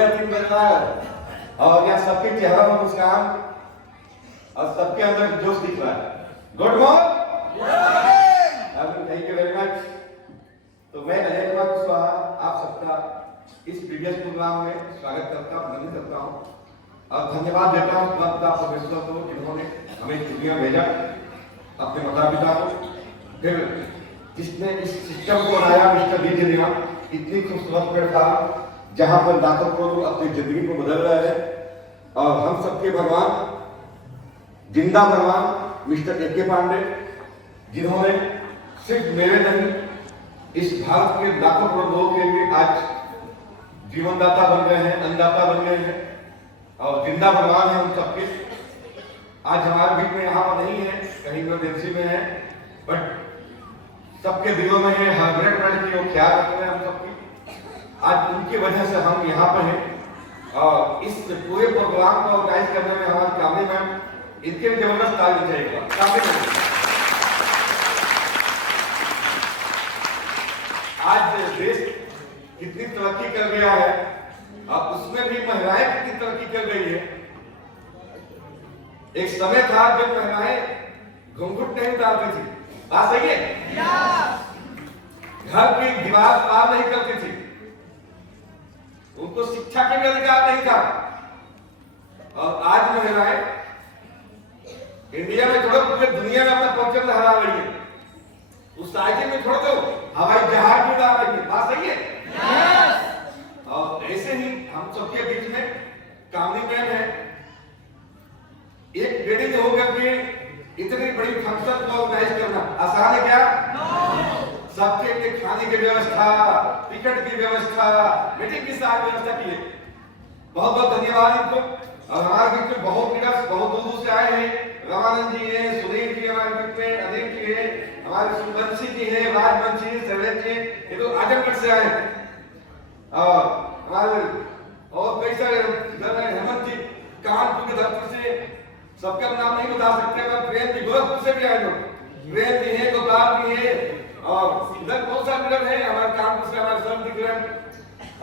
या 3 बज रहा है और यहाँ सबके चेहरा में मुस्कान और सबके अंदर जोश दिख रहा है। Good morning, thank you very much. तो मैं अजय कुमार कुशवाहा आप सबका इस प्रीवियस प्रोग्राम में स्वागत करता हूँ, अभिनंदन करता हूँ और धन्यवाद देता हूँ माता प्रोफेसर को जिन्होंने हमें दुनिया भेजा, अपने माता पिता को, फिर जिसने इस सिस्टम को बनाया मिस्टर डी जिनिया, इतनी खूबसूरत प्लेटफॉर्म जहाँ पर लाखों करोड़ अपनी जिंदगी को बदल रहे हैं और हम सबके भगवान, जिंदा भगवान मिस्टर ए.के. पांडे, जिन्होंने सिर्फ मेरे नहीं इस भारत के लाखों करोड़ लोगों के लिए आज जीवनदाता बन गए हैं, अन्नदाता बन गए हैं और जिंदा भगवान है हम सबके। आज हमारे बीच में यहाँ पर नहीं है, कहीं इमरजेंसी में है, बट सबके दिलों में है, हर मिनट की वो ख्याल रखते हैं हम सबकी। आज उनकी वजह से हम यहाँ पर हैं और इस पूरे प्रोग्राम को ऑर्गेनाइज करने में हमारे कामनी मैम, इनके भी जबरदस्त तारीफ चाहिए। कामनी मैम आज देश कितनी तरक्की कर गया है और उसमें भी महिलाएं कितनी तरक्की कर गई है। एक समय था जब महिलाएं घूंघट नहीं डालती थी, बात सही है, घर की दीवार पार नहीं करती थी, उनको शिक्षा के भी अधिकार नहीं था। और आज महिलाएं इंडिया में छोड़ो पूरे दुनिया में अपना परचम लहरा रही है। उस राज्य में छोड़ दो, हवाई जहाज भी उड़ा रही है, बात सही है। और ऐसे ही हम सबके बीच में कामनी मैम है। एक लेडीज होकर के इतनी बड़ी फंक्शन को ऑर्गेनाइज करना आसान है क्या? सबके लिए खाने की व्यवस्था, टिकट की व्यवस्था, मीटिंग की सारी व्यवस्था की है। बहुत बहुत धन्यवाद इनको। और हमारे बीच में बहुत लीडर्स बहुत दूर से आए हैं। रमानंद जी हैं, सुनील जी हमारे बीच में, अनिल जी हैं, हमारे सुबंशी जी हैं, राजवंशी, सर्वेश जी, ये लोग आजमगढ़ से आए हैं। और हमारे और कई सारे हेमंत जी कानपुर के दफ्तर से, सबका नाम नहीं बता सकते, पर प्रेम जी गोरखपुर से भी आए लोग, प्रेम जी हैं, गोपाल जी हैं और इधर बहुत सारे लीडर हैं हमारे कानपुर से, हमारे सब लीडर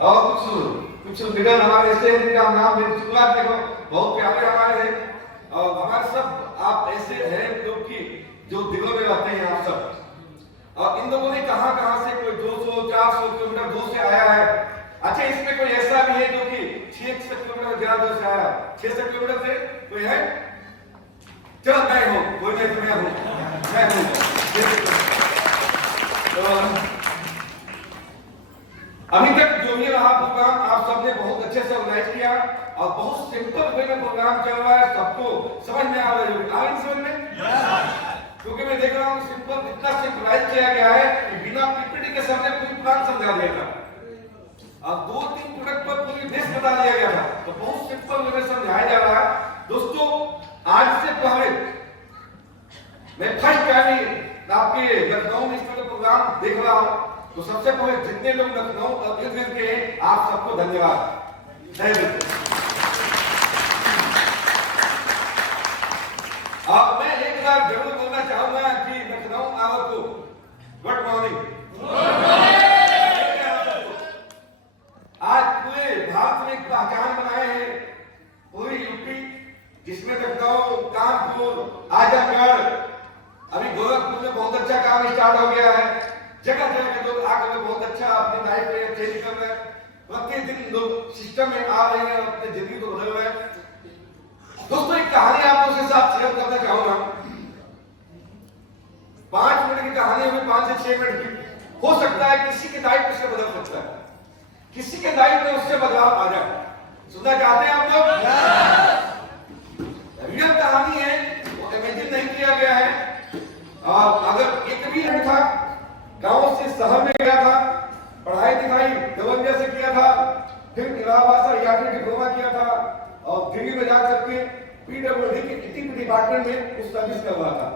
और कुछ लीडर हमारे ऐसे हैं जिनका नाम शुरुआत देखो बहुत प्यारे हमारे हैं। और हमारे सब आप ऐसे हैं जो दिलों में रहते हैं आप सब। और इन लोगों ने कहां से कोई 200-400 किलोमीटर दूर से आया है। अच्छा, इसमें कोई ऐसा भी है जो कि 600 किलोमीटर ज्यादा दूर से आया, 600 किलोमीटर से कोई है? चलो मैं हूं, कोई नहीं तो मैं हूं। तो अभी तक जो भी रहा प्रोग्राम आप सबने बहुत अच्छे से ऑर्गेनाइज किया और बहुत सिंपल वे में प्रोग्राम चल रहा है, सबको समझ में आ रही होगी। आ रही समझ में? क्योंकि मैं देख रहा हूँ सिंपल, इतना सिंपलाइज किया गया है कि बिना पीपीटी के सामने पूरी प्लान समझा दिया था और 2-3 प्रोडक्ट पर पूरी लिस्ट बता दिया गया था। तो बहुत सिंपल वे में समझाया जा रहा है। दोस्तों, आज से पहले मैं फर्स्ट टाइम आपके लखनऊ में इस तरह का प्रोग्राम देख रहा हूँ, तो सबसे पहले जितने लोग लखनऊ और इर्द-गिर्द के हैं आप सबको धन्यवाद। जय हिंद। अब मैं एक बार जरूर बोलना चाहूंगा कि लखनऊ आओ को गुड मॉर्निंग। आज पूरे भारत में एक पहचान बनाए हैं पूरी यूपी, जिसमें लखनऊ, कानपुर, आजमगढ़, अभी गोरखपुर में बहुत अच्छा काम स्टार्ट हो गया है। जगह जगह के लोग आकर बहुत अच्छा अपनी लाइफ में चेंज कर रहे हैं। प्रतिदिन लोग सिस्टम में आ रहे हैं और अपनी जिंदगी को बदल रहे हैं। दोस्तों, एक कहानी आप लोगों के साथ शेयर करना चाहूंगा। 5 मिनट की कहानी में 5 से 6 मिनट की हो सकता है। किसी की लाइफ उससे बदल सकता है, किसी के लाइफ में उससे बदलाव आ जाए। सुनना चाहते हैं आप लोग? रियल कहानी है, वो इमेजिन नहीं किया गया है। और अगर एक भी लड़का था, गांव से शहर में गया था, पढ़ाई लिखाई दवंजा से किया था, फिर इलाहाबाद से यात्री डिप्लोमा किया था और दिल्ली में जाकर के पीडब्ल्यूडी के टीपी डिपार्टमेंट में उस सर्विस कर रहा था।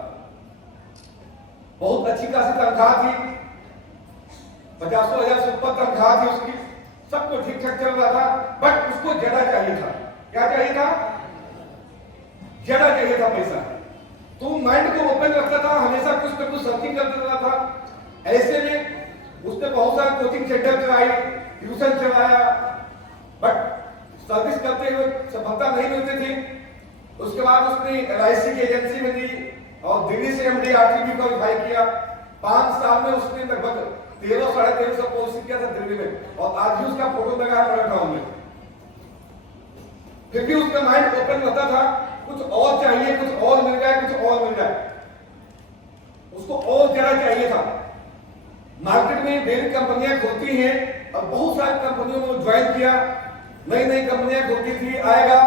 बहुत अच्छी खासी तनख्वाह थी, 50,000 से ऊपर तनख्वाह थी उसकी, सब कुछ ठीक ठाक चल रहा था। बट उसको ज्यादा चाहिए था। क्या चाहिए था? ज्यादा चाहिए था पैसा। तो माइंड को ओपन रखता था, हमेशा कुछ ना कुछ सर्चिंग करता रहा था। ऐसे में उसने बहुत सारे कोचिंग सेंटर चलाए, ट्यूशन चलाया, बट सर्विस करते हुए सफलता नहीं मिलती थी। उसके बाद उसने LIC की एजेंसी में दी और दिल्ली से MD RTP क्वालिफाई किया। 5 साल में उसने लगभग 1300-1350 पोस्ट किया था दिल्ली में, और आज भी उसका फोटो लगा है बड़ा टाउन में। फिर भी उसका माइंड ओपन रहता था, कुछ और चाहिए, कुछ और मिल जाए, कुछ और मिल जाए, उसको और ज्यादा चाहिए था। मार्केट में डेली कंपनियां खुलती हैं और बहुत सारी कंपनियों में ज्वाइन किया। नई नई कंपनियां खुलती थी, आएगा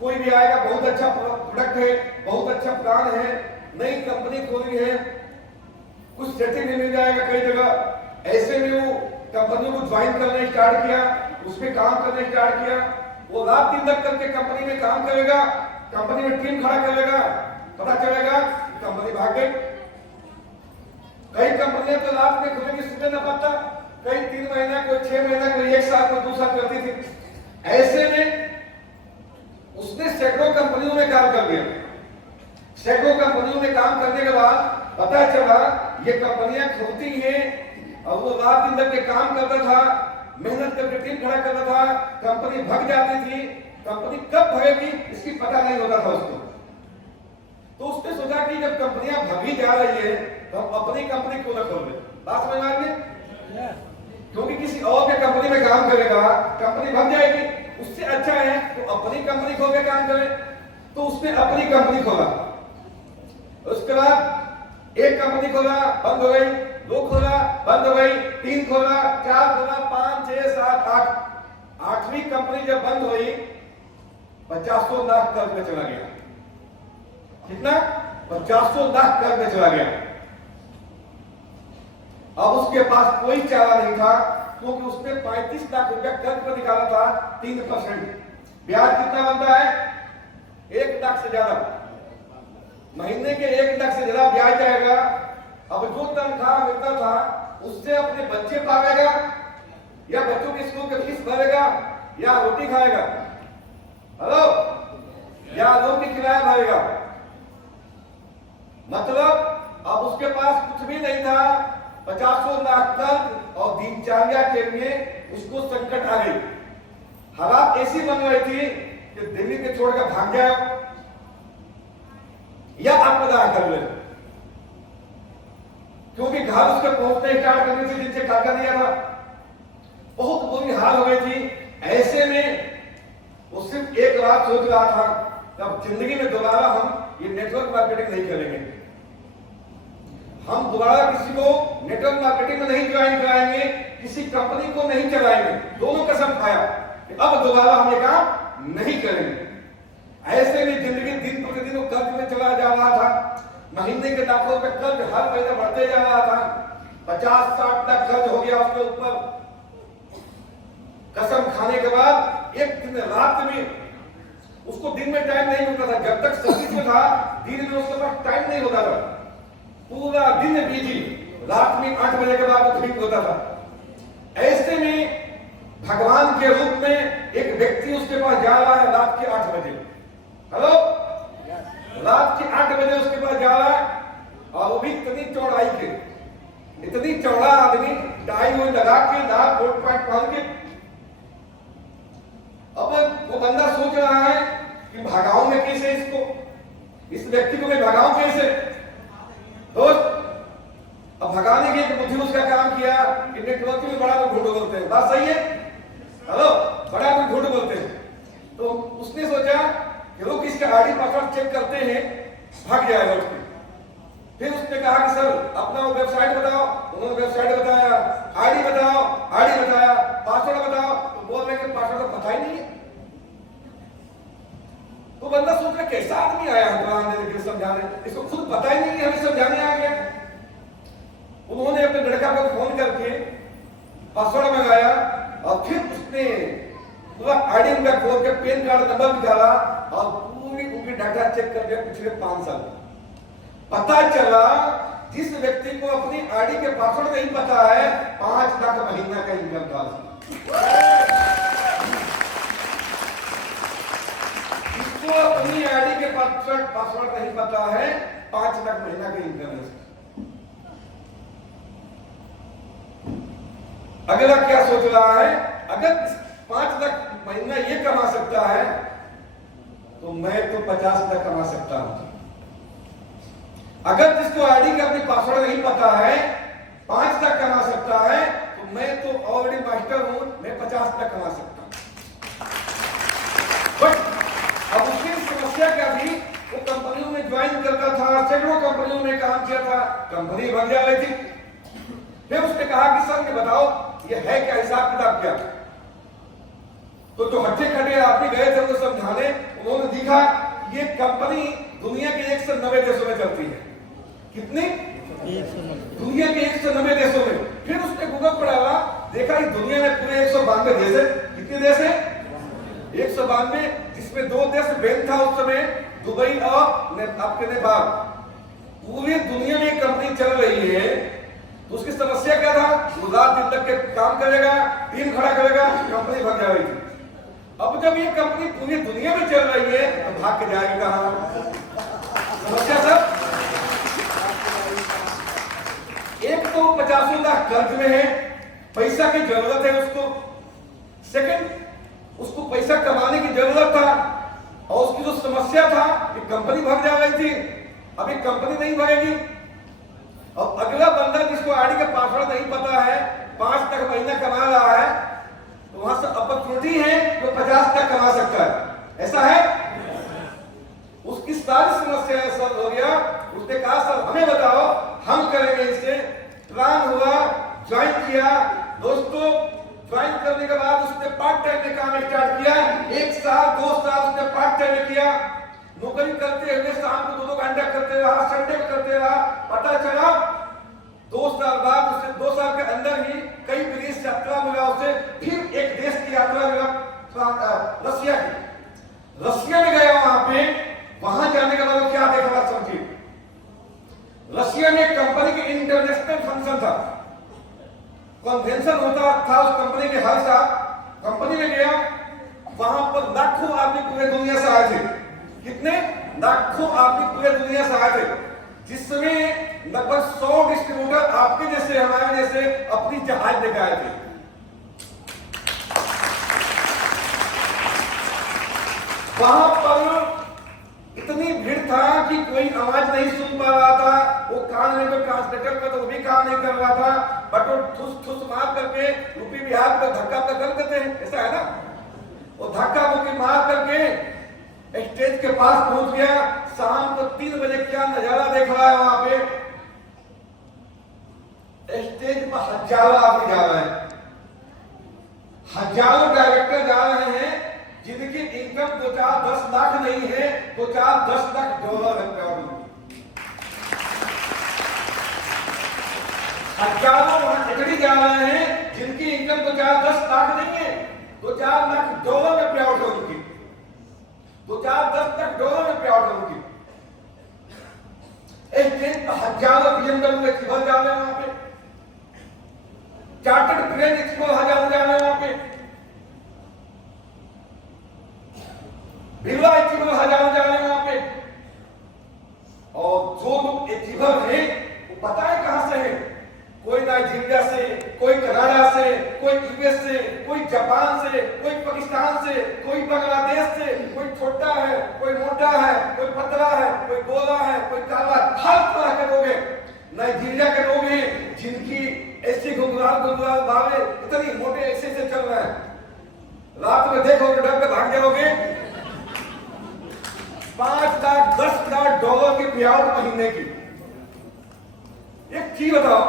कोई भी आएगा, बहुत अच्छा प्रोडक्ट है, बहुत अच्छा प्लान है, नई कंपनी खोली है, कुछ सेटिंग नहीं मिल जाएगा कई जगह। ऐसे में वो कंपनियों को ज्वाइन करना स्टार्ट किया, उसमें काम करना स्टार्ट किया। वो रात दिन तक करके कंपनी में काम करेगा, कंपनी में टीम खड़ा करेगा, पता चलेगा कंपनी भाग गई। कई कंपनियां तो रात में खुलेगी, सुबह न पता, कई 3 महीना, कोई 6 महीना, कोई 1 साल, कोई 2 साल करती थी। ऐसे में उसने सैकड़ों कंपनियों में काम कर लिया। सैकड़ों कंपनियों में काम करने के बाद पता चला ये कंपनियां खुलती हैं, और वो रात दिन तक के काम करता था, मेहनत करके टीम खड़ा करता था, कंपनी भाग जाती थी। कंपनी कब भागेगी इसकी पता नहीं होता था उसको। तो उसने सोचा कि जब कंपनियां भागी जा रही है तो हम अपनी कंपनी क्यों न खोल दें। बात समझ में आ रही? क्योंकि किसी और के कंपनी में काम करेगा, कंपनी भाग जाएगी, उससे अच्छा है तो अपनी कंपनी खोल के काम करे। तो उसने अपनी कंपनी खोला। उसके बाद 1 कंपनी खोला, बंद हो गई, 2 खोला, बंद हो गई, 3 खोला, 4 खोला, 5, 6, 7, 8, 8वीं कंपनी जब बंद हुई 50 लाख कर्ज में चला गया। कितना? 50 लाख कर्ज में चला गया। अब उसके पास कोई चारा नहीं था, क्योंकि उसने 35 लाख रुपया कर्ज पर निकाला था 3%। ब्याज कितना बनता है? 1 लाख से ज्यादा, महीने के 1 लाख से ज्यादा ब्याज आएगा। अब जो तनख्वाह मिलता था उससे अपने बच्चे पालेगा, या बच्चों के स्कूल के फीस भरेगा, या रोटी खाएगा, हेलो, या लोग की किराया भरेगा। मतलब अब उसके पास कुछ भी नहीं था, 50 लाख कर्ज, और दिनचर्या के लिए उसको संकट आ गई। हालात ऐसी बन रही थी कि दिल्ली के छोड़कर भाग जाए या आत्मदाह कर ले, क्योंकि घर उसके पहुंचने स्टार्ट करने से जिनसे काका दिया था, बहुत बुरी हाल हो गई थी। ऐसे में वो सिर्फ एक बात सोच रहा था कि अब जिंदगी में दोबारा हम ये नेटवर्क मार्केटिंग नहीं करेंगे, हम दोबारा किसी को नेटवर्क मार्केटिंग में नहीं ज्वाइन कराएंगे, किसी कंपनी को नहीं चलाएंगे। दोनों कसम खाया कि अब दोबारा हम ये काम नहीं करेंगे। ऐसे में जिंदगी दिन प्रतिदिन वो कर्ज में चला जा रहा था। महीने के लाखों रुपए कर्ज हर महीने बढ़ते जा रहा था। 50-60 लाख कर्ज हो गया उसके ऊपर। कसम खाने के बाद एक दिन रात में उसको दिन में टाइम नहीं मिलता था। जब तक सर्विस में था दिन में उसके पास टाइम नहीं होता था, पूरा दिन बिजी, रात में 8 बजे के बाद वो ठीक होता था। ऐसे में भगवान के रूप में एक व्यक्ति उसके पास जा रहा है रात के 8 बजे। हेलो, रात के 8 बजे उसके पास जा रहा है, और वो भी इतनी चौड़ाई के, इतनी चौड़ा आदमी, टाई वो लगा के, दाग कोट पैंट पहन के। अब वो बंदा सोच रहा है कि भगाऊं मैं कैसे इसको, इस व्यक्ति को मैं भगाऊं कैसे। दोस्त, अब भगाने की एक बुद्धि उसका काम किया कि नेटवर्क में बड़ा लोग झूठ बोलते हैं। बात सही है? हेलो, बड़ा लोग झूठ बोलते हैं। तो उसने सोचा कि लोग इसका आईडी पासवर्ड चेक करते हैं, भाग जाएगा उसके। फिर उसने कहा कि सर अपना वो वेबसाइट बताओ। उन्होंने वेबसाइट बताया, आईडी बताओ, आईडी बताया, पासवर्ड बताओ। तो बोल रहे कि पासवर्ड तो पता ही नहीं है। तो बंदा सोच रहा कैसा आदमी आया है समझाने, इसको खुद पता ही नहीं है, हमें समझाने आ गया। उन्होंने अपने लड़का को फोन करके पासवर्ड मंगाया, और फिर उसने पूरा आईडी उनका खोल के पेन कार्ड नंबर निकाला और पूरी उनकी डाटा चेक कर दिया पिछले 5 साल। पता चला जिस व्यक्ति को अपनी आईडी के पासवर्ड नहीं पता है, 5 लाख महीना का इनकम था। जिसको अपनी आईडी के पासवर्ड नहीं पता है, 5 लाख महीना का इनकम है। अगला क्या सोच रहा है? अगर 5 लाख महीना ये कमा सकता है तो मैं तो 50 तक कमा सकता हूं। अगर जिसको आईडी का अपनी पासवर्ड नहीं पता है 5 तक कमा सकता है तो मैं तो ऑलरेडी मास्टर हूं, मैं 50 तक कमा सकता हूं। बट अब उसकी समस्या क्या थी, वो कंपनियों में ज्वाइन करता था, सैकड़ों कंपनियों में काम किया था, कंपनी भाग जा रही थी। फिर उसने कहा कि सर ये बताओ ये है क्या, हिसाब किताब क्या। तो जो हट्टे खट्टे आदमी गए थे उनको समझाने, उन्होंने देखा ये कंपनी दुनिया के 190 देशों में चलती है। कितनी? दुनिया के 190 देशों में। फिर उसने गूगल पर डाला, देखा कि दुनिया में पूरे 192 देश है। कितने देश है? 192, जिसमें 2 देश बैन था उस समय, दुबई और आपके नेपाल। पूरी दुनिया में कंपनी चल रही है तो उसकी समस्या क्या था, वो रात दिन तक के काम करेगा, दिन खड़ा करेगा, कंपनी भाग जा रही थी। अब जब ये कंपनी पूरी दुनिया में चल रही है तो भाग के जाएगी कहां? समस्या सब, एक तो 50 लाख कर्ज में है, पैसा की जरूरत है उसको। सेकंड, उसको पैसा कमाने की जरूरत था और उसकी जो समस्या था कि कंपनी भाग जा रही थी, अब ये कंपनी नहीं भागेगी। और अगला बंदा जिसको आईडी का पासवर्ड नहीं पता है, 5 तक महीना कमा रहा है, तो वहां से अपॉर्चुनिटी है जो 50 तक कमा सकता है। ऐसा है? उसकी सारी समस्याएं सॉल्व हो गया। उसने कहा सर हमें बताओ, हम करेंगे इसे। प्लान हुआ, ज्वाइन किया। दोस्तों ज्वाइन करने के बाद उसने पार्ट टाइम में काम स्टार्ट किया। 1 साल 2 साल उसने पार्ट टाइम में किया। नौकरी करते हुए शाम को 2-2 घंटा करते रहा, संडे में करते रहा। पता चला 2 साल बाद उसे 2 साल के अंदर ही कई विदेश यात्रा मिला उसे। फिर एक देश की यात्रा मिला, रसिया की। रसिया में गया, वहां जाने के बाद क्या देखा समझिए। रसिया में कंपनी के इंटरनेशनल फंक्शन था, कन्वेंशन होता था उस कंपनी के हर साल। कंपनी में गया, वहां पर लाखों आदमी पूरे दुनिया से आए थे। कितने? लाखों आदमी पूरे दुनिया से आए थे, जिसमें लगभग 100 डिस्ट्रीब्यूटर आपके जैसे हमारे जैसे अपनी जहाज लेकर आए थे। वहां पर इतनी भीड़ था कि कोई आवाज नहीं सुन पा रहा था। वो कान में तो ट्रांसलेटर का तो वो भी काम नहीं कर रहा था, बट वो ठुस ठुस मार करके यूपी बिहार को धक्का कर देते हैं, ऐसा है ना। वो धक्का मुक्की मार करके स्टेज के पास पहुंच गया। शाम को 3 बजे क्या नजारा देख रहा है वहां पे। स्टेज पर हजारों आदमी जा रहे हैं, हजारों डायरेक्टर जा रहे हैं, जिनकी इनकम 2-4-10 लाख नहीं है, 2-4-10 लाख डॉलर है। हजारों वहां इकट्ठे जा रहे हैं, जिनकी इनकम 2-4-10 लाख नहीं है, 2-4 लाख डॉलर में पे आउट है उनकी। 2-4-10 लाख डॉलर में पे आउट है उनकी। स्टेज पर हजारों BMW एक्सपोर्ट जा रहे हैं वहां पे, चार्टर्ड प्लेन एक्सपोर्ट हजारों जा रहे हैं वहां पे, बिरला एक्सपोर्ट हजारों जा रहे हैं वहां पे। और जो लोग एक्सपोर्ट है वो पता है कहां से है, कोई नाइजीरिया से, कोई कनाडा से, कोई यूएस से, कोई जापान से, कोई पाकिस्तान से, कोई बांग्लादेश से। कोई छोटा है, कोई मोटा है, कोई पतला है, कोई गोरा है, कोई काला, हर तरह के लोग हैं। नाइजीरिया के लोग हैं जिनकी ऐसी गुंगुरार भावे इतनी मोटे ऐसे से चल रहे हैं, रात में देखोगे डर के भाग जाओगे। 5 लाख 10 लाख डॉलर की पे आउट महीने की। एक चीज बताओ,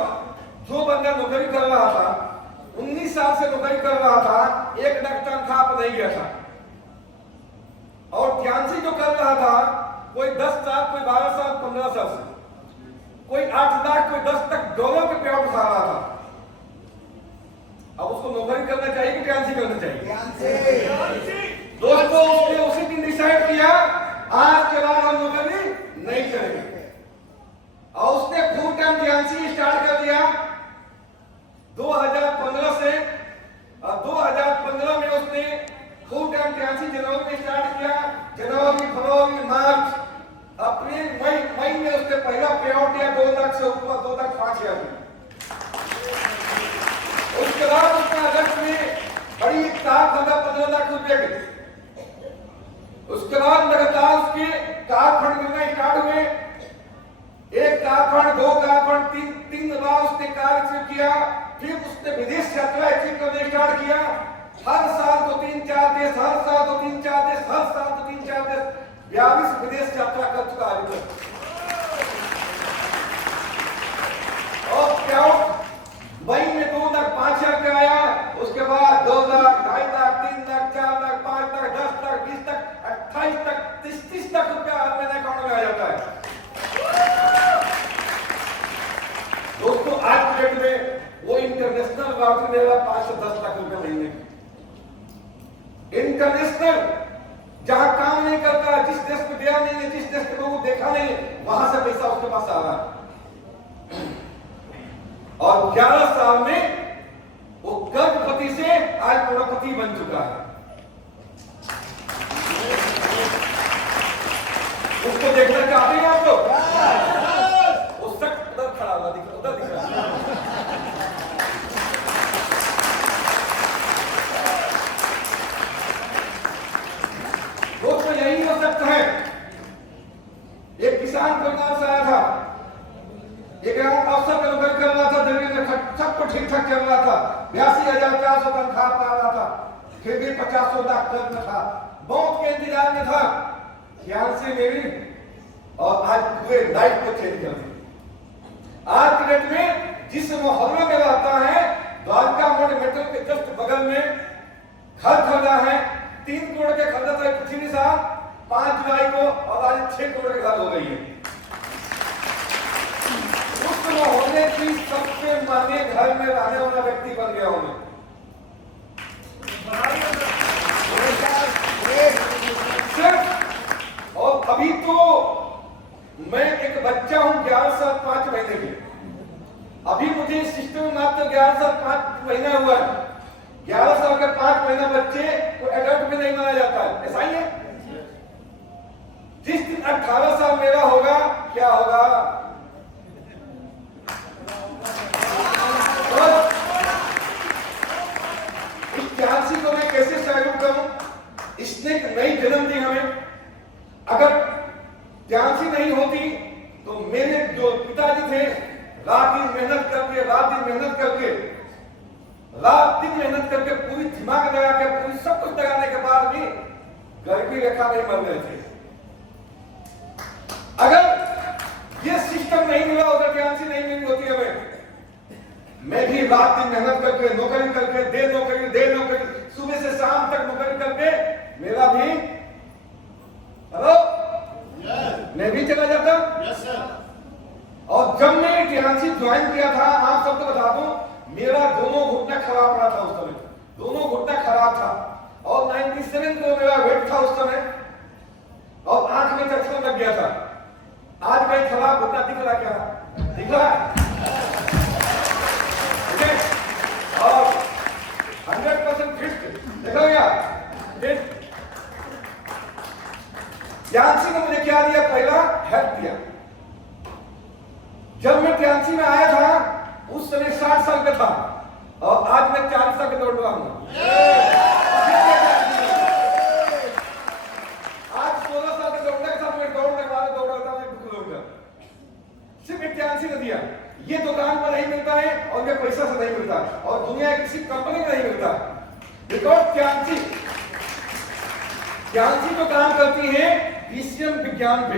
जो बंदा नौकरी कर रहा था, 19 साल से नौकरी कर रहा था, 1 लाख तनख्वाह पर नहीं गया था। और ध्यानसी जो कर रहा था, कोई 10 साल, कोई 12 साल, 15 साल से, कोई 8 लाख, कोई 10 लाख डॉलर के पे आउट उठा रहा था। अब उसको नौकरी करना चाहिए कि ध्यानसी करना चाहिए? दोस्तों उसने उसी दिन डिसाइड किया, आज के बाद हम नौकरी नहीं करेंगे। और उसने फुल टाइम ध्यानसी स्टार्ट कर दिया 2015 से। 2015 में उसने फुल टाइम ध्यानसी जनवरी में स्टार्ट किया। जनवरी, फरवरी, मार्च, अप्रैल, मई में उसने पहला पे आउट दिया 2 लाख से ऊपर, 2 लाख 5,000। उसके बाद उसने अगस्त में बड़ी कार खरीदा 15 लाख रुपए की। उसके बाद लगातार उसके कार फंड मिलना स्टार्ट हुए। एक कार फंड, दो कार फंड, तीन बार उसने कार अचीव किया। फिर उसने विदेश यात्रा अचीव करने स्टार्ट किया। हर साल 2-3-4 देश, हर साल 2-3-4 देश, हर साल 2-3-4 देश, 42 विदेश यात्रा कर चुका है। और क्या मई में 2 लाख 5 हजार का आया। उसके बाद 2 लाख, 2.5 लाख, 3 लाख, 4 लाख, 5 लाख, 10 लाख, 20 लाख, 28 लाख, 30 लाख रुपया हर महीने अकाउंट में आ जाता है। दोस्तों आज के डेट में वो इंटरनेशनल लॉटरी ले रहा 5 से 10 लाख रुपए महीने की। इंटरनेशनल, जहां काम नहीं करता, जिस देश में गया नहीं है, जिस देश के लोगों को देखा नहीं है, वहां से पैसा उसके पास आ रहा है। और 11 साल में वो करोड़पति से आज करोड़पति बन चुका है। उसको देखना चाहते हैं आप लोग? उस तक उधर खड़ा हुआ दिख रहा, उधर दिख रहा। दोस्तों यही हो सकता है। एक किसान परिवार से आया था, एक अफसर का नौकरी कर रहा था, दिल्ली में सब कुछ ठीक ठाक चल रहा था, 82,400 तनख्वाह पा रहा था, फिर भी 50 लाख कर्ज में था, मौत के इंतजार में था। ख्याल से मेरी और आज पूरे लाइफ को चेंज कर दिया। आज के डेट में जिस मोहल्ले में रहता है, द्वारका मोड़ मेट्रो के जस्ट बगल में घर खरीदा है। 3 करोड़ के खरीदा था पृथ्वी साहब 5 जुलाई को, और आज 6 करोड़ के घर हो गई है। उस मोहल्ले की सबसे महंगे घर में रहने वाला व्यक्ति बन गया हूं मैं। और अभी तो मैं एक बच्चा हूं 11 साल 5 महीने की। अभी मुझे सिस्टम में मात्र 11 साल 5 महीना हुआ है। 11 साल के 5 महीना बच्चे को एडल्ट में नहीं माना जाता है, ऐसा ही है। जिस दिन 18 साल मेरा होगा, क्या होगा? इस झांसी को मैं कैसे सैल्यूट करूं? इसने एक नई जन्म दी हमें। अगर झांसी नहीं होती तो मेरे जो पिताजी थे, रात दिन मेहनत करके, पूरी दिमाग लगा के, पूरी सब कुछ लगाने के बाद भी गरीबी रेखा नहीं मर गए थे। अगर ये सिस्टम नहीं मिला होता, झांसी नहीं मिली होती हमें, मैं भी रात दिन मेहनत करके, नौकरी करके, दे नौकरी, सुबह से शाम तक नौकरी करके, मेरा भी हेलो मैं भी चला जाता। और जब मैं झांसी ज्वाइन किया था, आप सबको बता दूं, मेरा दोनों घुटना खराब पड़ा था उस समय, दोनों घुटना खराब था। और 97 को मेरा वेट था उस समय, और आंख में चश्मा लग गया था। आज कहीं खराब घुटना दिख रहा? क्या दिख रहा है? और 100% फिट देखो क्या फिट। झांसी ने मुझे क्या दिया? पहला हेल्प दिया। जब मैं झांसी में आया था उस समय 60 साल का था, और आज मैं 40 साल का दौड़ रहा हूं। आज 16 साल के दौड़ने के साथ मैं दौड़ रहा था 2 किलोमीटर। सिर्फ एक झांसी ने दिया। ये दुकान पर नहीं मिलता है, और ये पैसा से नहीं मिलता, और दुनिया की किसी कंपनी में नहीं मिलता। बिकॉज झांसी जो काम करती है डिसीजन विज्ञान पे,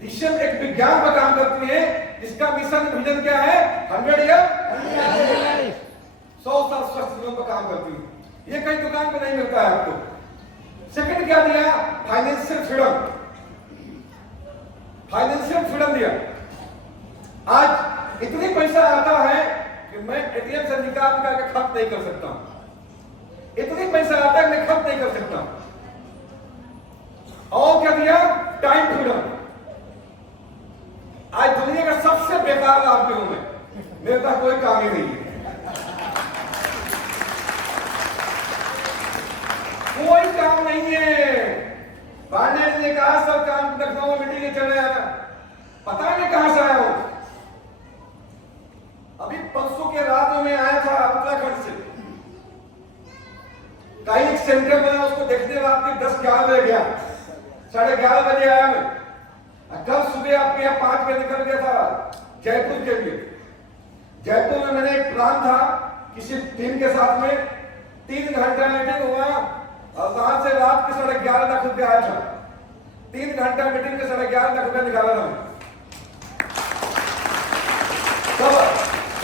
डिसीजन एक विज्ञान पर काम करती है। इसका मिशन विजन क्या है? 100 ईयर 100 साल स्वस्थ जीवन पर काम करती है। ये कई दुकान पे नहीं मिलता है आपको। सेकंड क्या दिया? फाइनेंशियल फ्रीडम दिया। आज इतनी पैसा आता है कि मैं एटीएम से निकाल के खर्च नहीं कर सकता। इतनी पैसा आता है मैं खर्च नहीं कर सकता। और क्या दिया? Time freedom. आज दुनिया का सबसे बेकार आदमी हूं मैं, मेरे पास कोई काम ही नहीं है, कोई काम नहीं है। पांडे जी ने कहा सब काम लखनऊ में मीटिंग चल रहा है, पता नहीं कहां से आया हूं। अभी परसों के रात में आया था उत्तराखंड से। का एक सेंटर बना, उसको देखने में आपके 10-11 बजे गया, 11:30 बजे आया मैं। कल सुबह आपके यहाँ 5 बजे निकल गया था जयपुर के लिए। जयपुर में मैंने एक प्लान था किसी टीम के साथ में, 3 घंटा मीटिंग हुआ और वहां से रात के 11:30 लाख रुपया आया था। 3 घंटा मीटिंग में 11:30 लाख रुपया निकाला था मैं। सब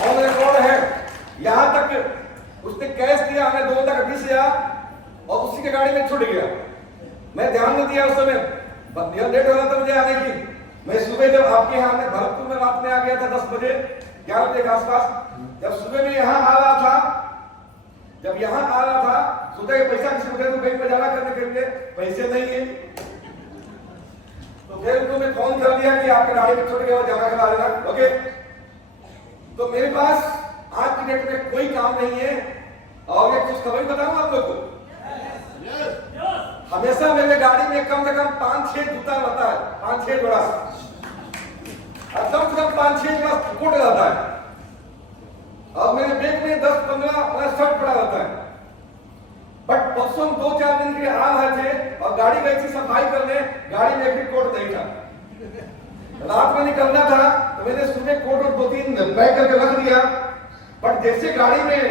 ऑन रिकॉर्ड है। यहां तक उसने कैश दिया हमें 2,20,000 और उसी के गाड़ी में छूट गया। मैं ध्यान नहीं दिया उस समय, लेट हो रहा था मुझे आने की। मैं सुबह जब आपके यहाँ में भरतपुर में रात में आ गया था 10 बजे 11 बजे के आसपास। जब सुबह में यहाँ आ रहा था, जब यहाँ आ रहा था सुबह पैसा किसी को दे दूं बैंक में जमा करने के लिए, पैसे नहीं है। तो फिर उनको मैं फोन कर दिया कि आपके गाड़ी में छूट गया, जमा करा देना। ओके, तो मेरे पास आज की डेट में कोई काम नहीं है। और ये कुछ खबर बताऊं आप लोग को, हमेशा मेरे गाड़ी में कम से कम 5-6 जूता रहता है, 5-6 जोड़ा, और कम से कम 5-6 जोड़ा कोट रहता है। और मेरे बैग में 10-15 शर्ट पड़ा रहता है। बट परसों 2-4 दिन के लिए आ रहे थे और गाड़ी में ऐसी सफाई करने, गाड़ी में एक भी कोट नहीं था। रात में निकलना था तो मैंने सुबह कोट और 2-3 पैक करके रख दिया। बट जैसे गाड़ी में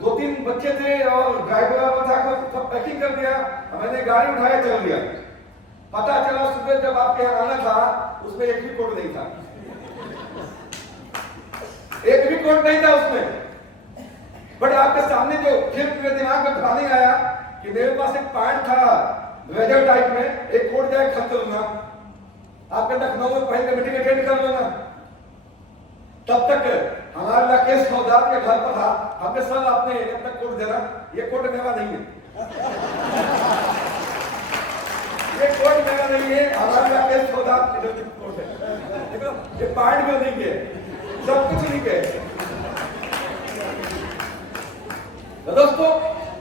2-3 बच्चे थे और ड्राइवर था, सब पैकिंग कर दिया, मैंने गाड़ी उठाया चल दिया। पता चला सुबह जब आपके यहाँ आना था उसमें एक भी कोट नहीं था, एक भी कोट नहीं था उसमें। बट आपके सामने जो फिर मेरे दिमाग में प्लानिंग आया कि मेरे पास एक पैंट था ब्लेजर टाइप में, एक कोट जाए खरीद लूंगा, आपके लखनऊ में पहन के मीटिंग अटेंड कर लूंगा। तब तक हमारा राकेश फौजदार के घर पर था, हमने सर आपने एक तक कोट देना, ये कोट मेरा नहीं है, ये कोट मेरा नहीं है, हमारा राकेश फौजदार कोट है। देखो ये पैंट भी नहीं है, सब कुछ नहीं है। तो दोस्तों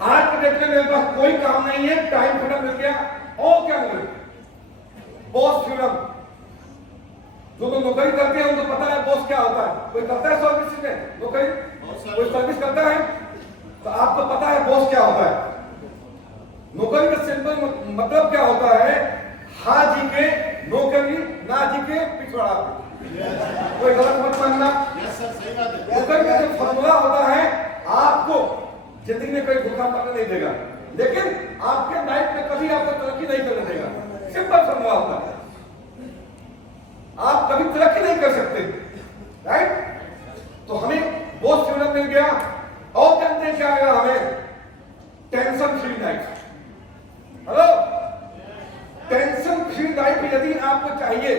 आज के डेट में मेरे पास कोई काम नहीं है, टाइम फ्रीडम मिल गया। और क्या मिल गया? Boss freedom. जो लोग नौकरी करते हैं उनको पता है बॉस क्या होता है। कोई करता है सर्विस में नौकरी, कोई सर्विस करता है तो आपको पता है बॉस क्या होता है। नौकरी का सिंपल मतलब क्या होता है, हाँ जी के नौकरी, ना जी के पिछवाड़ा। कोई गलत मत मानना। नौकरी का जो फॉर्मूला होता है, आपको जिंदगी में कोई भूखा मरने नहीं देगा, लेकिन आपके लाइफ में कभी आपको तरक्की नहीं करने देगा। सिंपल फॉर्मूला होता है, आप कभी तरक्की नहीं कर सकते, राइट। तो हमें बहुत फ्रीडम मिल गया। और जानते हैं क्या मिला हमें? Tension free life. Hello, tension free life यदि आपको चाहिए,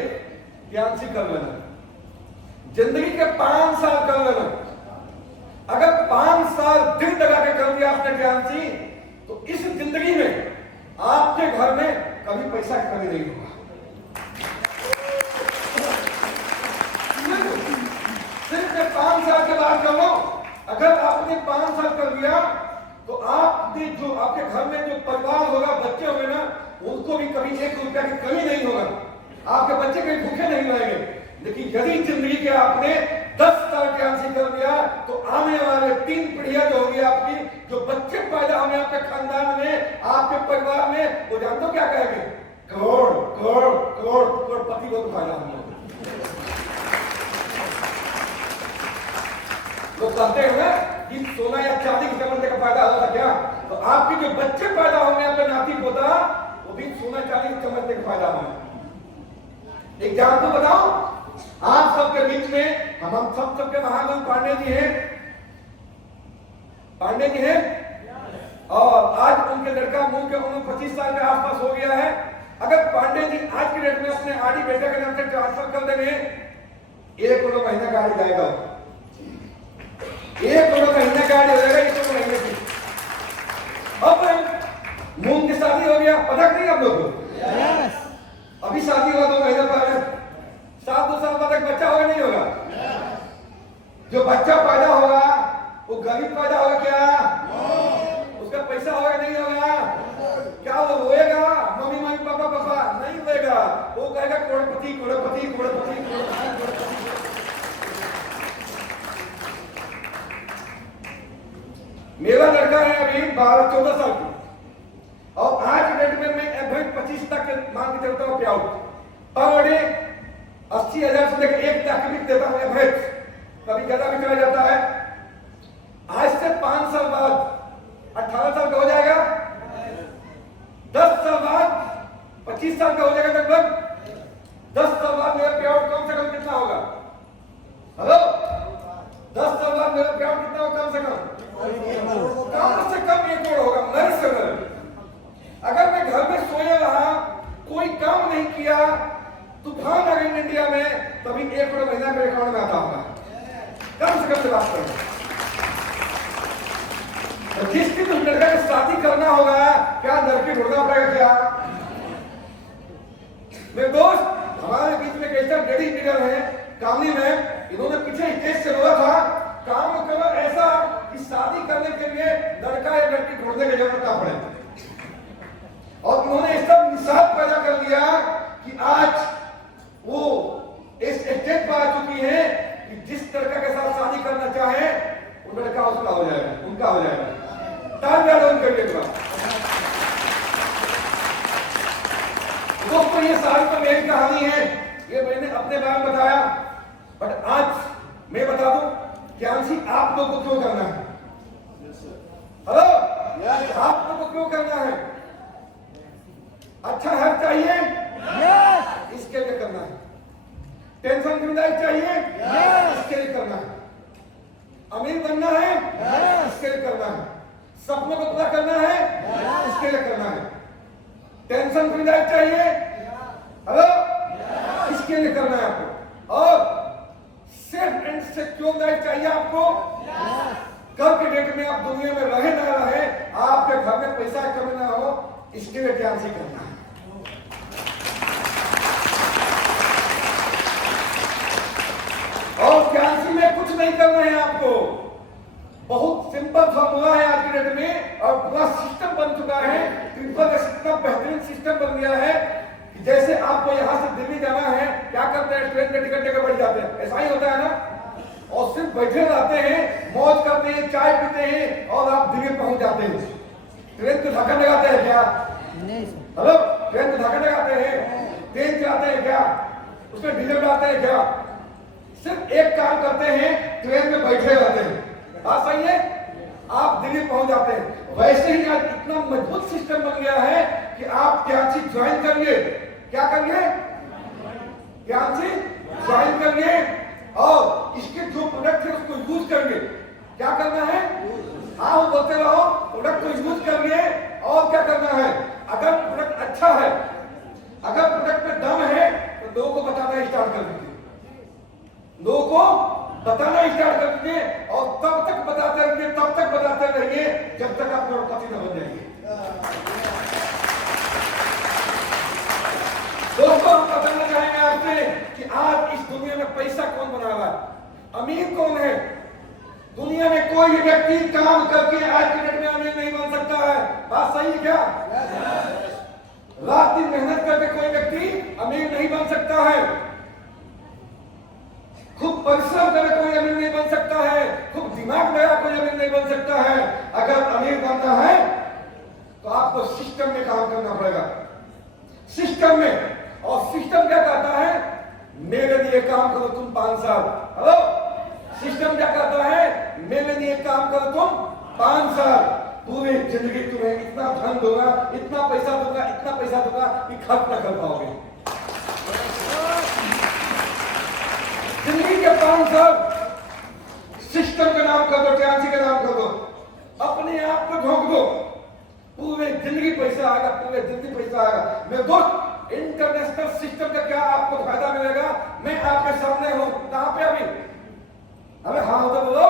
ध्यान से कर लेना। जिंदगी के 5 साल कर लेना। अगर 5 साल दिल लगा के कर दिया आपने ध्यान से, तो इस जिंदगी में आपके घर में कभी पैसा की कमी नहीं होगा। सिर्फ 5 साल के बाद करो। अगर आपने 5 साल कर दिया तो आपने जो आपके घर में जो परिवार होगा, बच्चे होंगे ना, उनको भी कभी 1 रुपया की कमी नहीं होगा। आपके बच्चे कभी भूखे नहीं रहेंगे। लेकिन यदि जिंदगी के आपने 10 साल के आंसर कर दिया तो आने वाले 3 पीढ़ियां जो होगी आपकी, जो बच्चे पैदा होंगे आपके खानदान में, आपके परिवार में, वो जानते हो क्या कहेंगे? करोड़ करोड़ करोड़ करोड़पति लोग पैदा होंगे। लोग कहते हैं ना कि सोना या चांदी के जमाने का पैदा होता क्या, तो आपके जो बच्चे पैदा होंगे आपके नाती पोता, वो भी सोना चांदी के जमाने का पैदा होंगे। एग्जाम्पल बताओ, आप सबके बीच में हम सबके महागुरु पांडे जी हैं, पांडे जी हैं, और आज उनके लड़का मुंह के उम्र 25 साल के आसपास हो गया है। अगर पांडे जी आज की डेट में अपने आड़ी बेटे के नाम से ट्रांसफर कर देंगे, 1 करोड़ महीना गाड़ी जाएगा, 1 करोड़ महीना गाड़ी हो जाएगा 1 करोड़ महीने की। अब मूंग की शादी हो गया, पता नहीं आप लोग को? अभी शादी हुआ 2 महीने पहले, 7-2 साल बाद एक बच्चा होगा नहीं होगा? जो बच्चा पैदा होगा वो गरीब पैदा होगा क्या? उसका पैसा होगा नहीं होगा? क्या वो रोएगा मम्मी मम्मी पापा पापा? नहीं रोएगा, वो कहेगा करोड़पति करोड़पति करोड़पति करोड़पति। मेरा लड़का है अभी 12-14 साल की, और आज के डेट में मैं एवरेज 25 तक मान के चलता हूँ पे आउट पर डे 80,000 से लेकर 1 लाख भी देता हूँ एवरेज, कभी ज्यादा भी चला जाता है। आज से 5 साल बाद 18 साल का हो जाएगा, 10 साल बाद 25 साल का हो जाएगा लगभग, 10 साल बाद मेरा पे आउट कम से कम कितना होगा? हेलो, 10 साल बाद मेरा पे आउट कितना होगा? कम से कम 1 करोड़ होगा। नर से नर अगर मैं घर में सोया रहा, कोई काम नहीं किया, तूफान आ गई इंडिया में, तभी 1 करोड़ महीना मेरे अकाउंट में आता होगा, कम से कम से बात करें। तो जिस दिन उस लड़का की शादी करना होगा, क्या लड़की ढूंढना पड़ेगा क्या? मेरे दोस्त, हमारे बीच में कैसा लेडी लीडर है कामनी में, इन्होंने पीछे स्टेज से बोला था काम करो ऐसा कि शादी करने के लिए लड़का या लड़की ढूंढने की जरूरत ना पड़े, और उन्होंने इस सब मिसाल पैदा कर दिया कि आज वो इस स्टेज पर आ चुकी है कि जिस लड़का के साथ शादी करना चाहे वो लड़का उसका हो जाएगा, उनका हो जाएगा। तालियां उनके लिए। दोस्तों, ये सारी तो मेरी कहानी है, ये मैंने अपने बारे में बताया, बट आज मैं बता दूं ज्ञानसी आप लोगों को क्यों करना है। हेलो, आप लोगों को क्यों करना है? अच्छा हेल्थ चाहिए, इसके लिए करना है। टेंशन फ्री चाहिए, इसके लिए करना है। अमीर बनना है, इसके लिए करना है। सपनों को पूरा करना है, इसके लिए करना है। टेंशन फ्री लाइफ चाहिए, हेलो, इसके लिए करना है आपको। और सेफ एंड सिक्योर लाइफ चाहिए आपको। कल के डेट में आप दुनिया में रहे ना रहे, आपके घर में पैसा कमी ना हो, इसके लिए ध्यान से करना है। और कैंसी में कुछ नहीं करना है आपको, बहुत सिंपल फॉर्मूला है आज के डेट में, और पूरा सिस्टम बन चुका है। ट्रिपल का इतना बेहतरीन सिस्टम बन गया है कि जैसे आपको यहां से दिल्ली जाना है, क्या करते हैं? ट्रेन में टिकट लेकर बैठ जाते हैं, ऐसा ही होता है ना, और सिर्फ बैठे रहते हैं, मौज करते हैं, चाय पीते हैं, और आप दिल्ली पहुंच जाते हैं। ट्रेन को धक्का लगाते हैं क्या? हेलो, ट्रेन को धक्का लगाते हैं? ट्रेन चलाते हैं क्या? उसमें डीजल डालते हैं क्या? सिर्फ एक काम करते हैं, ट्रेन में बैठे रहते हैं। बात सही है, आप दिल्ली पहुंच जाते हैं। वैसे ही आज इतना मजबूत सिस्टम बन गया है कि आप कैंसी ज्वाइन करिए। क्या करिए? कैंसी ज्वाइन करिए, और इसके जो प्रोडक्ट है उसको यूज करिए। क्या करना है? हाँ, वो बोलते रहो, प्रोडक्ट को यूज करिए। और क्या करना है? अगर प्रोडक्ट अच्छा है, अगर प्रोडक्ट में दम है, तो लोगों को बताना स्टार्ट कर दीजिए, लोगों को बताना स्टार्ट कर दीजिए, और तब तक बताते रहिए, तब तक बताते रहिए जब तक आप करोड़पति न बन जाएंगे। दोस्तों, हम बताना चाहेंगे आपसे कि आज इस दुनिया में पैसा कौन बना रहा है, अमीर कौन है। दुनिया में कोई भी व्यक्ति काम करके आज के डेट में अमीर नहीं बन सकता है। बात सही है क्या? रात दिन मेहनत करके कोई व्यक्ति अमीर नहीं बन सकता है। खूब परिश्रम करे कोई अमीर नहीं बन सकता है, खूब दिमाग लगा कोई अमीर नहीं बन सकता है। अगर अमीर बनना है तो आपको सिस्टम में काम करना पड़ेगा, सिस्टम में। और सिस्टम क्या कहता है? मेरे लिए काम करो तुम 5 साल। हेलो, सिस्टम क्या कहता है? मेरे लिए काम करो तुम 5 साल, पूरी जिंदगी तुम्हें इतना धन दूंगा, इतना पैसा दूंगा, इतना पैसा दूंगा कि खर्च न कर पाओगे। जिंदगी के 5 साल सिस्टम का नाम कर दो, कैंसी का नाम कर दो, अपने आप को झोंक दो, पूरे जिंदगी पैसा आएगा, पूरे जिंदगी पैसा आएगा। मेरे दोस्त, इंटरनेशनल सिस्टम का क्या आपको फायदा मिलेगा? मैं आपके सामने हूं। कहां पे अभी? अरे हाँ, तो बोलो।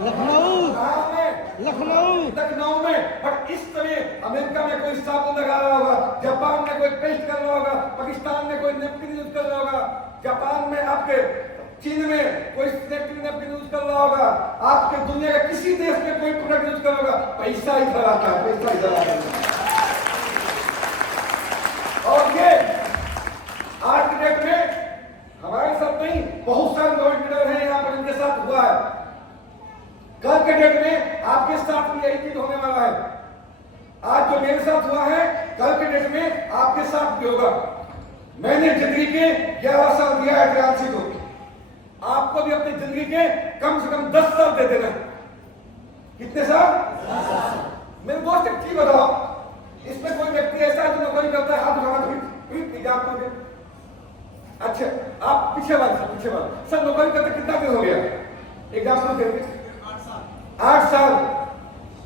लखनऊ। कहां में? लखनऊ में। बट इस समय अमेरिका में कोई साबुन लगा रहा होगा, जापान में कोई पेस्ट कर रहा होगा, पाकिस्तान में कोई नेपकिन यूज कर रहा होगा, जापान में आपके, चीन में कोई नेपकिन यूज कर रहा होगा, आपके दुनिया के किसी देश में कोई प्रोडक्ट यूज कर रहा होगा। पैसा ही फैलाता है, पैसा ही फैलाता है। और ये आज के डेट में हमारे साथ नहीं, बहुत सारे लोग लीडर हैं यहाँ पर, इनके साथ हुआ है। कल के डेट में आपके साथ भी यही चीज होने वाला है। सब्जेक्ट में आपके साथ भी होगा। मैंने जिंदगी के 11 साल दिया है प्रियांशी को, आपको भी अपनी जिंदगी के कम से कम 10 साल दे देना। कितने साल? मेरे दोस्त एक चीज बताओ, इसमें कोई व्यक्ति ऐसा है जो नौकरी करता है, हाथ उठाना फिर एग्जाम को दे। अच्छा, आप पीछे वाले सब नौकरी करते कितना दिन हो गया एग्जाम देंगे? 8 साल।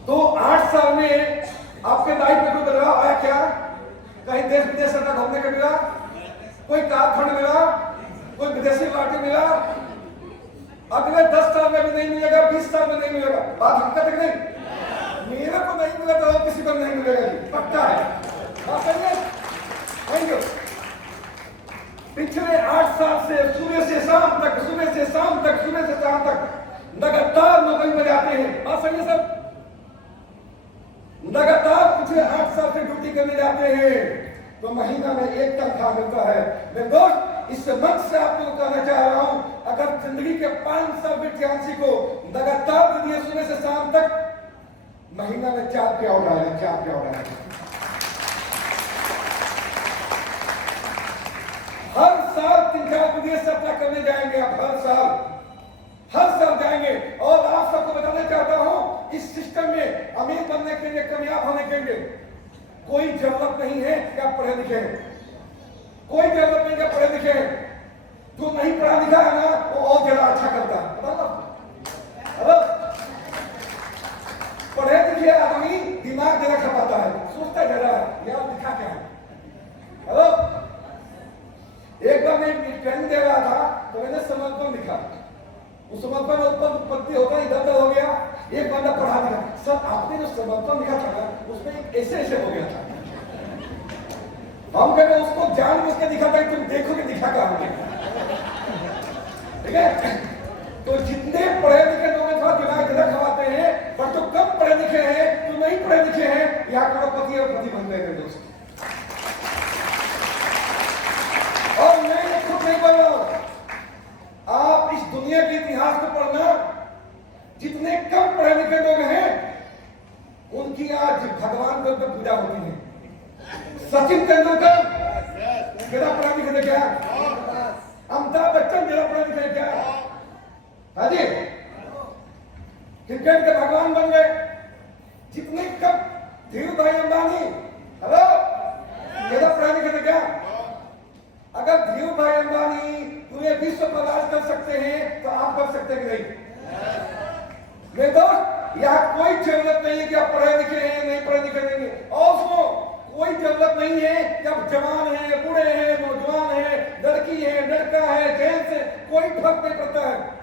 तो 8 साल में आपके लाइफ में कोई बदलाव आया क्या? कहीं देश विदेश का घूमने का मिला? कोई कार खंड मिला? कोई विदेशी पार्टी मिला? अगले 10 साल में भी नहीं मिलेगा, 20 साल में नहीं मिलेगा। बात हकीकत है नहीं? मेरे को नहीं मिला तो किसी को नहीं मिलेगा, पक्का है। बात सही है? Thank you. पिछले 8 साल से सुबह से शाम तक, सुबह से शाम तक, सुबह से शाम तक लगातार नौकरी में जाते हैं। बात सही है सर? लगातार पिछले 8 साल से ड्यूटी करने जाते हैं तो महीना में एक तनख्वाह मिलता है। मैं दोस्त इस मंच से आपको कहना चाह रहा हूं, अगर जिंदगी के 5 साल विद्यार्थी को लगातार दिए सुबह से शाम तक, महीना में 4 पे ऑर्डर आएगा, 4 पे ऑर्डर आएगा। हर साल 3-4 विदेश यात्रा करने जाएंगे आप, हर साल जाएंगे। और आप सबको बताना चाहता हूं, इस सिस्टम में अमीर बनने के लिए, कामयाब होने के लिए कोई जरूरत नहीं है कि आप पढ़े लिखे हैं। कोई जरूरत नहीं कि आप पढ़े लिखे हैं। जो नहीं पढ़ा लिखा है ना, वो और ज्यादा अच्छा करता है। हेलो, पढ़े लिखे आदमी दिमाग ज्यादा खपाता है, सोचता ज्यादा है यार लिखा क्या है। हेलो, एक बार मैं ट्रेनिंग दे रहा था तो मैंने समर्पण लिखा। उस समर्पण उत्पत्ति होता इधर उधर हो गया। एक बंदा पढ़ा दिया, सर आपने जो समर्पण लिखा था ना उसमें ऐसे ऐसे हो गया था। हम कहते उसको जान बुझ के दिखा था, तुम देखो कि दिखा क्या हो गया। ठीक है? तो जितने पढ़े लिखे लोग थोड़ा दिमाग ज्यादा खवाते हैं, पर जो कम पढ़े लिखे हैं, जो नहीं पढ़े लिखे हैं, यहाँ करोड़पति और पति बनते हैं दोस्त। और मैं ये खुद नहीं बोल रहा हूं, आप इस दुनिया के इतिहास को पढ़ना, जितने कम पढ़े लिखे लोग हैं उनकी आज भगवान के ऊपर पूजा होती है। सचिन तेंदुलकर ज्यादा पढ़ा लिखे क्या? अमिताभ बच्चन ज्यादा पढ़ा लिखे क्या? हाँ जी, क्रिकेट के भगवान बन गए। जितने कम धीरू भाई अंबानी, हेलो, ज्यादा पढ़ा लिखे क्या? अगर धीरू भाई अंबानी पूरे विश्व पर राज कर सकते हैं तो आप कर सकते हैं कि नहीं? मेरे दोस्त, यहाँ कोई जरूरत नहीं है कि आप पढ़े लिखे हैं, नहीं पढ़े लिखे नहीं है। और सुनो, कोई जरूरत नहीं है कि आप जवान हैं, बूढ़े हैं, नौजवान हैं, लड़की है, लड़का है, जेंट्स है, कोई फर्क नहीं पड़ता है।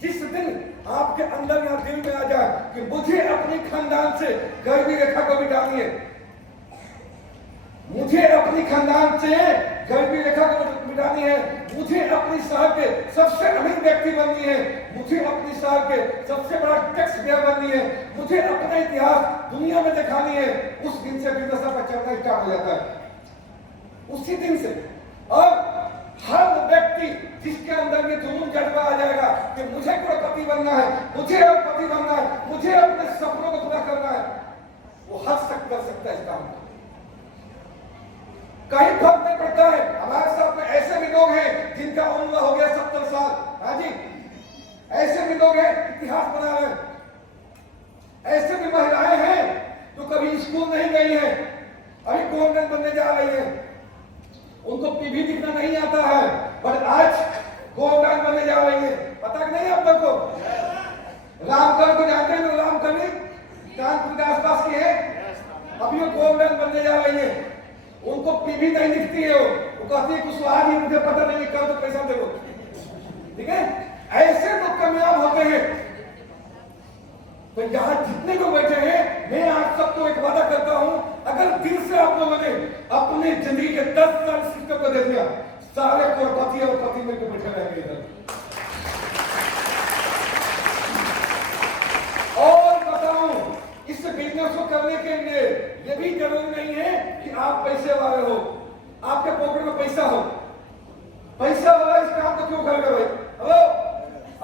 जिस दिन आपके अंदर यहाँ दिल में आ जाए कि मुझे अपने खानदान से गरीबी रेखा को मिटानी है, मुझे अपनी खानदान से गरीबी रेखा को मिटानी है, मुझे अपनी शहर के सबसे अमीर व्यक्ति बननी है, मुझे अपनी शहर के सबसे बड़ा टैक्स पेयर बननी है, मुझे अपना इतिहास दुनिया में दिखानी है, उस दिन से बिजनेस का चलना स्टार्ट हो जाता है। उसी दिन से। और हर व्यक्ति जिसके अंदर ये जुनून जज्बा आ जाएगा कि मुझे करोड़पति बनना है, मुझे अरबपति बनना है, मुझे अपने सपनों को पूरा करना है, वो हर शख्स कर सकता है इस काम को। कहीं फर्क नहीं पड़ता है। हमारे साथ में ऐसे भी लोग हैं जिनका उम्र हो गया 70 साल। हाँ जी, ऐसे भी लोग हैं इतिहास बना रहे हैं। ऐसे भी महिलाएं हैं जो कभी स्कूल नहीं गई हैं, अभी गवर्नमेंट बनने जा रही हैं, उनको पीवी लिखना नहीं आता है, पर आज गवर्नमेंट बनने जा रही है। पता कि नहीं आप लोग को? रामगढ़ को जानते हैं? रामगढ़ कानपुर के आसपास की है, अभी वो गवर्नमेंट बनने जा रही है। उनको पीवी नहीं दिखती है, वो कहती है कुशवाहा जी मुझे पता नहीं कल तो पैसा दे दो। ठीक है? ऐसे तो कामयाब होते हैं। तो यहाँ जितने लोग बैठे हैं, मैं आप सबको एक वादा करता हूं, अगर दिल से आप लोगों ने अपनी जिंदगी के 10 साल सिस्टम को दे दिया, सारे करोड़पति और पति मिलकर बैठे रहेंगे इधर। और बताऊं, इस बिजनेस को करने के लिए ये भी जरूरी नहीं है कि आप पैसे वाले हो, आपके पॉकेट में पैसा हो। पैसा वाला इस काम को क्यों करेगा भाई? हेलो,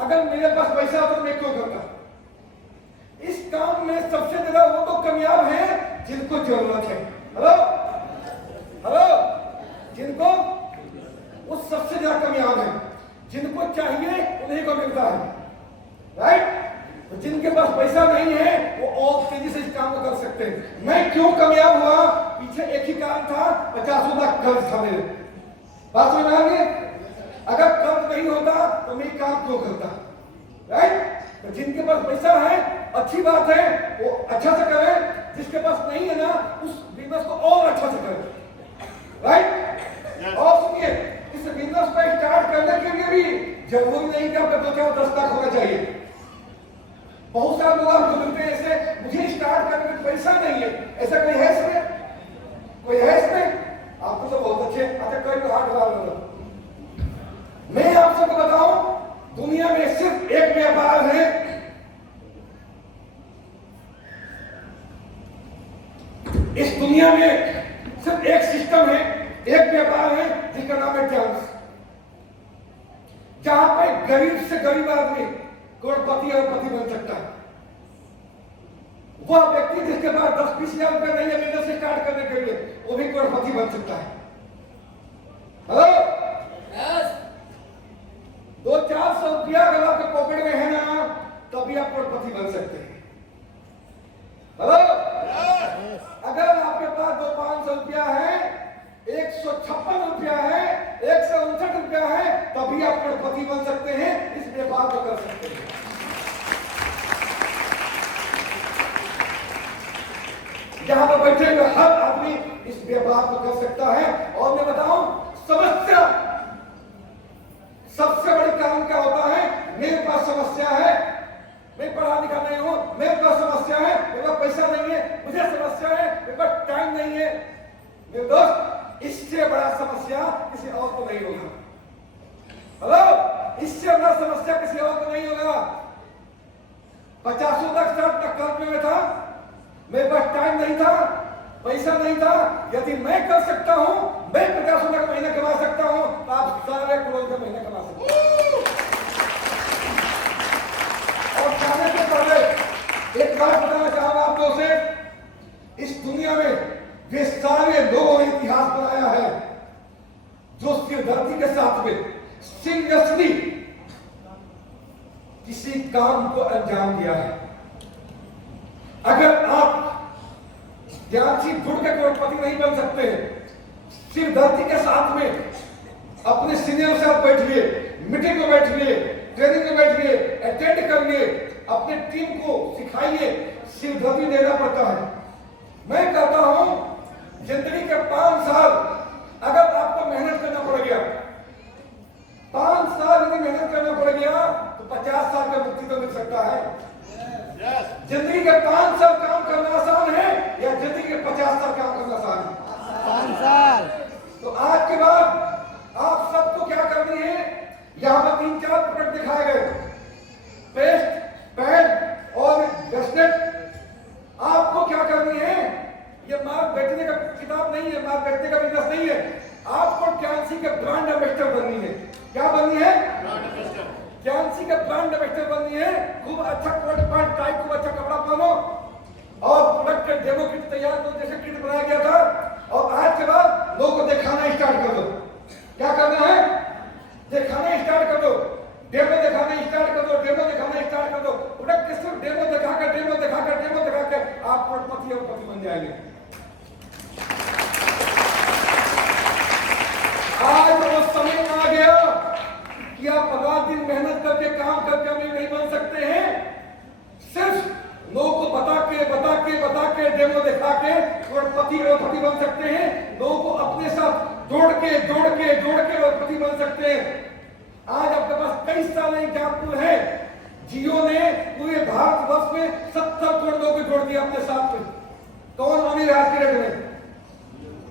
अगर मेरे पास पैसा हो तो मैं क्यों करता? इस काम में सबसे ज्यादा वो तो कामयाब है जिनको जरूरत है। हेलो, हुआ? पीछे एक ही कारण था, 50 लाख कर्ज था मेरे। बात समझ में आ गई? अगर कर्ज नहीं होता तो मैं काम क्यों करता? राइट? तो जिनके पास पैसा है अच्छी बात है, वो अच्छा से करें, जिसके पास नहीं है ना उस बिजनेस को और अच्छा से करें। राइट? और सुनिए, इस बिजनेस को स्टार्ट करने के लिए भी जरूरी नहीं कि आपका 2-4-10 लाख होना चाहिए। बहुत सारे लोग आपको मिलते हैं ऐसे, मुझे स्टार्ट करने में पैसा नहीं है, ऐसा कोई है इसमें? कोई है इसमें? आपको तो बहुत अच्छे, अच्छा कोई हाथ लगा लो। मैं आप सबको बताऊं, दुनिया में सिर्फ एक व्यापार है, इस दुनिया में सिर्फ एक सिस्टम है, एक व्यापार है जिसका नाम है चांस। जहां पे गरीब से गरीब आदमी करोड़पति और पति बन सकता है। वह व्यक्ति जिसके पास 10-20 हजार रुपए नहीं है बिजनेस स्टार्ट करने के लिए, वो भी करोड़पति बन सकता है। Hello, yes. 200-400 रुपया अगर आपके पॉकेट में है ना, तभी आप करोड़पति बन सकते हैं। हेलो, अगर आपके पास 200-500 रुपया है, 156 रुपया है, 159 रुपया है, तभी आप करोड़पति बन सकते हैं। इस व्यापार को कर सकते हैं। यहां पर बैठे हुए हर आदमी इस व्यापार को कर सकता है। और मैं बताऊं, समस्या सबसे बड़ी कारण क्या होता है? मेरे पास समस्या है, मैं पढ़ा लिखा नहीं हूं, मेरे पास समस्या है, मेरे पास पैसा नहीं है, मुझे समस्या है, मेरे पास टाइम नहीं है। मेरे दोस्त, इससे बड़ा समस्या किसी और को नहीं होगा। हेलो, इससे बड़ा समस्या किसी और को नहीं होगा। 50 लाख तक कर्ज में था, मेरे पास टाइम नहीं था, पैसा नहीं था। यदि मैं कर सकता हूं, मैं 50 लाख महीना कमा सकता हूं, तो आप 1.5 करोड़ का महीना कमा सकते हैं। और जाने से पहले एक बात बताना चाहूंगा आप लोगों से, इस दुनिया में वे सारे लोगों ने इतिहास बनाया है जो सिर्फ धरती के साथ में सीरियसली किसी काम को अंजाम दिया है। अगर आप ध्यान से जुड़ के करोड़पति नहीं बन सकते, सिर्फ धरती के साथ में अपने सीनियर के साथ बैठिए, मीटिंग में बैठिए, ट्रेनिंग में बैठिए, अटेंड करिए, अपने टीम को सिखाइए, सिर्फ धरती देना पड़ता है। मैं कहता हूं, जिंदगी के 5 साल अगर आपको मेहनत करना पड़ गया, 5 साल यदि मेहनत करना पड़ गया, तो 50 साल का मुक्ति तो मिल सकता है। जिंदगी के 5 साल काम करना आसान है या जिंदगी के 50 साल काम करना आसान है? 5 साल। तो आज के बाद आप सबको क्या करनी है? यहां पर 3-4 प्रोडक्ट दिखाए गए, पेस्ट, पैड और ब्रेसलेट। आपको क्या करनी है? ये मार्क बैठने का किताब नहीं है, मार्क बैठने का बिजनेस नहीं है। आपको कैंसी के ब्रांड एम्बेसडर बननी है। क्या बननी है? कैंसी का ब्रांड एम्बेसडर बननी है। खूब अच्छा कोट पैंट टाइट, खूब अच्छा कपड़ा पहनो और प्रोडक्ट के डेमो किट तैयार करो, जैसे किट बनाया गया था। और आज के बाद लोगों को दिखाना स्टार्ट कर दो। क्या करना है? दिखाना स्टार्ट कर दो, डेमो दिखाना स्टार्ट कर दो, डेमो दिखाना स्टार्ट कर दो। प्रोडक्ट के सिर्फ डेमो दिखाकर, डेमो दिखाकर, डेमो दिखाकर आप करोड़पति और पति बन जाएंगे। आज वो समय आ गया कि आप 15 दिन मेहनत करके काम करके अमीर नहीं बन सकते हैं। सिर्फ लोगों को बता के डेमो दिखा के करोड़पति और पति बन सकते हैं। लोगों को अपने साथ जोड़ के और पति बन सकते हैं। आज आपके पास कई सारे एग्जाम्पल है। जियो ने पूरे भारतवर्ष में 70 करोड़ लोगों को जोड़ दिया अपने साथ में। कौन अमीर है आज के डेट में?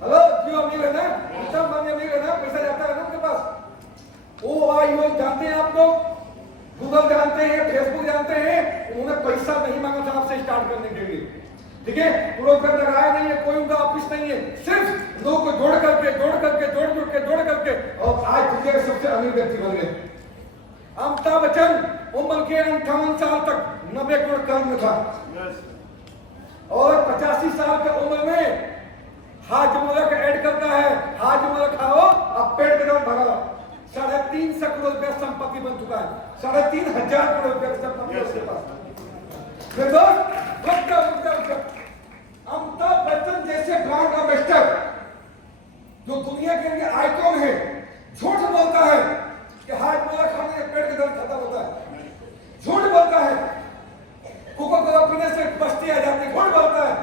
हेलो, जियो अमीर है ना, अमीर है ना, पैसा जाता है ना उनके पास। OIO जानते हैं आप लोग, गूगल जानते हैं, फेसबुक जानते हैं। उन्होंने पैसा नहीं मांगा था आपसे स्टार्ट करने के लिए, ठीक है? ब्रोकर लगाया नहीं है, कोई उनका ऑफिस नहीं है, सिर्फ लोगों को जोड़ करके और आज दुनिया के सबसे अमीर व्यक्ति बन गए। अमिताभ बच्चन उम्र के 58 साल तक 90 करोड़ कर्ज में था और 85 साल की उम्र में हाजमोला का ऐड करता है, हाजमोला खाओ अब पेट के दौरान भगा। 350 करोड़ रुपया संपत्ति बन चुका है। 3,500 करोड़ रुपया संपत्ति उसके पास। अमिताभ बच्चन जैसे जो दुनिया के लिए आइकॉन है, झूठ बोलता है कि हाथ मोला खाने से पेट के दर्द खत्म होता है, झूठ बोलता है कोका कोला पीने से मस्ती आ जाती है, झूठ बोलता है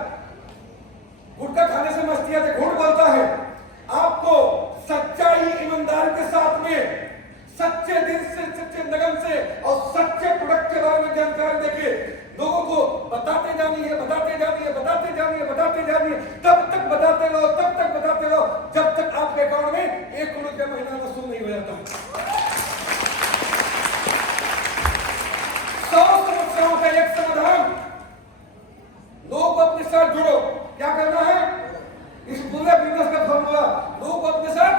गुटखा खाने से मस्ती आती है, झूठ बोलता है। आपको सच्चाई ईमानदारी के साथ में सच्चे दिल से, सच्चे लगन से और सच्चे प्रोडक्ट के बारे में जानकारी देके लोगों को बताते जानी है, बताते जानी है, बताते जानी है, बताते जानी है, तब तक बताते रहो, तब तक बताते रहो जब तक आपके अकाउंट में 1 करोड़ रुपया महीना वसूल नहीं हो जाता। 100 समस्याओं का एक समाधान, लोग अपने साथ जुड़ो। क्या करना है? इस पूरे बिजनेस का फॉर्मूला, लोग अपने साथ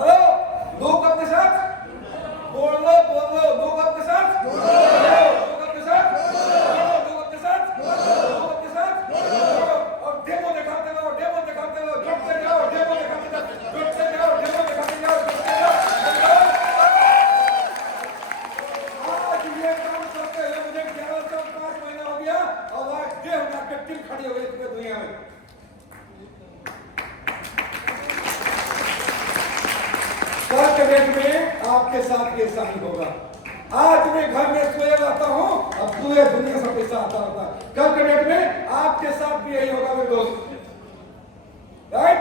हेलो, लोग अपने साथ बोल लो, लोग अपने साथ लोग अपने साथ लोग अपने साथ और डेमो दिखाते रहो, डेमो दिखाते रहो, जुटते जाओ, डेमो दिखाते जाओ, जुटते जाओ, डेमो दिखाते जाओ, जुटते जाओ। आज ये काम करते हुए मुझे 11 साल 5 महीना हो गया और आज 1.5 लाख की टीम खड़ी हो गई पूरी दुनिया में। कल के डेट में आपके साथ ये सही होगा। आज मैं घर में सोया रहता हूं और पूरे दुनिया से पैसा आता रहता है, कल के डेट में आपके साथ भी यही होगा मेरे दोस्त, राइट?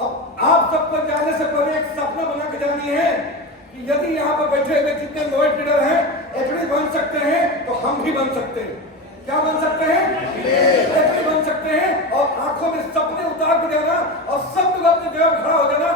अब आप सबको जाने से पहले एक सपना बना के जानी है कि यदि यहाँ पर बैठे हुए जितने लोअर ट्रेडर हैं एचडी बन सकते हैं तो हम भी बन सकते हैं। क्या बन सकते हैं? एचडी बन सकते हैं। और आंखों में सपने उतार के देना और सब लोग अपनी जगह खड़ा हो जाना